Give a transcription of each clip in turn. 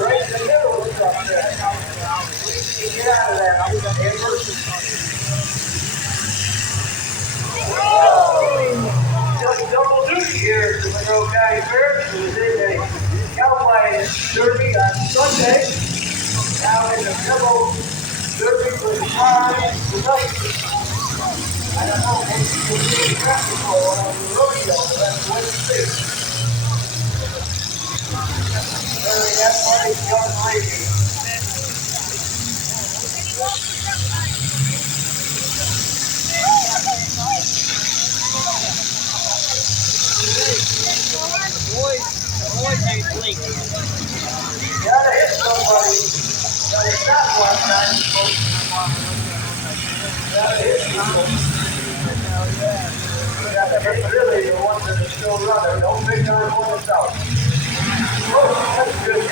right in the middle of stuff there. Get out of there. Just double duty here at the Monroe County Fair. It was in a cowboy derby on Sunday. Now in the double derby with the prize tonight. I don't know, maybe you'll see a practical on the rodeo. That's Wednesday. Very athletic young lady. Gotta hit somebody. Gotta stop one time. Gotta hit people. Gotta hit really the ones that are still running. Don't pick on one that's out. Oh, that's good.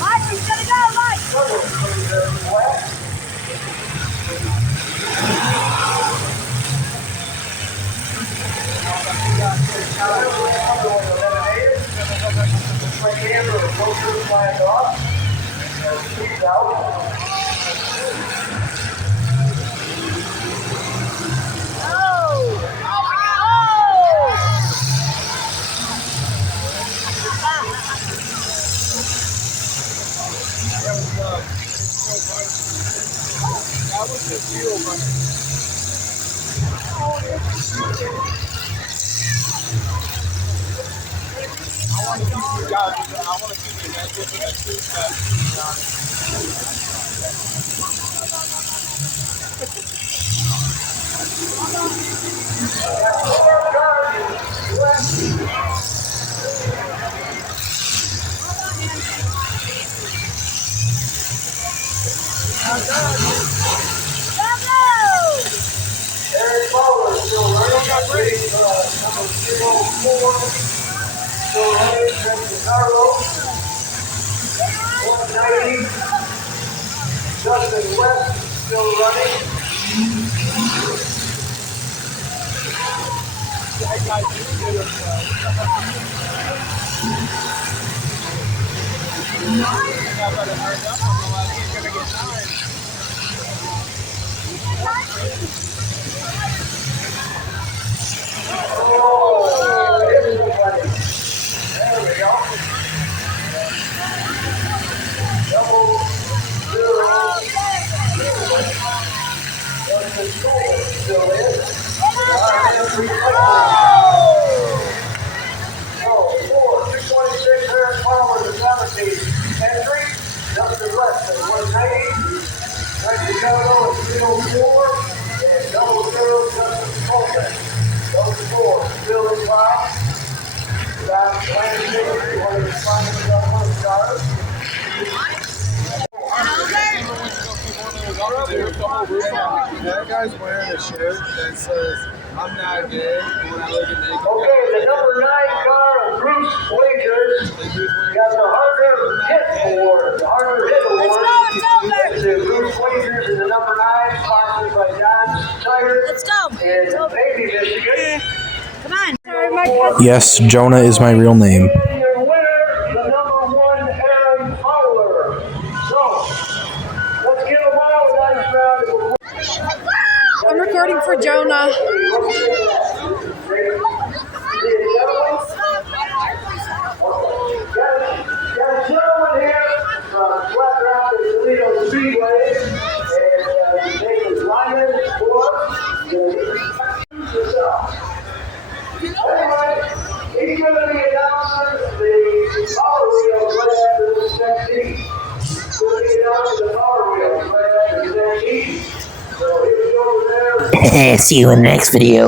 Mike, he's gonna go, Mike. My camera will go through the flag off. She's out. That was the deal, man. I want to keep you guys. I want to keep you guys with that too. Eric Fowler still running. Number 04. Still running. Carlo. 190. Justin West still running. That guy just did it. I better hurry up. Otherwise, he's gonna get tired. Oh, everybody. There we go. Double zero. Justin Cole still in. So, 226, Eric Fowler to 70. Henry, Justin West at 190. Chicago at 304. And double zero, Justin Coleman. Those four still in line. Without landing, one of the finest one stars. That guy's wearing a shirt that says, "I'm not gay when I look at naked." Okay, the number 9 car of Bruce Wagers got the Harder Hit Award. The Harder Hit Award. Let's go, it's over. The Bruce Wagers is the number 9, sponsored by John Tiger. Let's go. In Baby, Michigan. Come on. Sorry, my cousin. Yes, Jonah is my real name. And your winner, the number 1, Aaron Fowler. So, let's give them all a nice round of applause. I'm recording for Jonah. Got a gentleman here from Flat Rock and Toledo Speedway, and his name is Ryan Wood. Anyway, he's going to be announcing the power wheels right after this next heat. He's going to be announcing the power wheels right after the next heat. So he's over there. See you in the next video.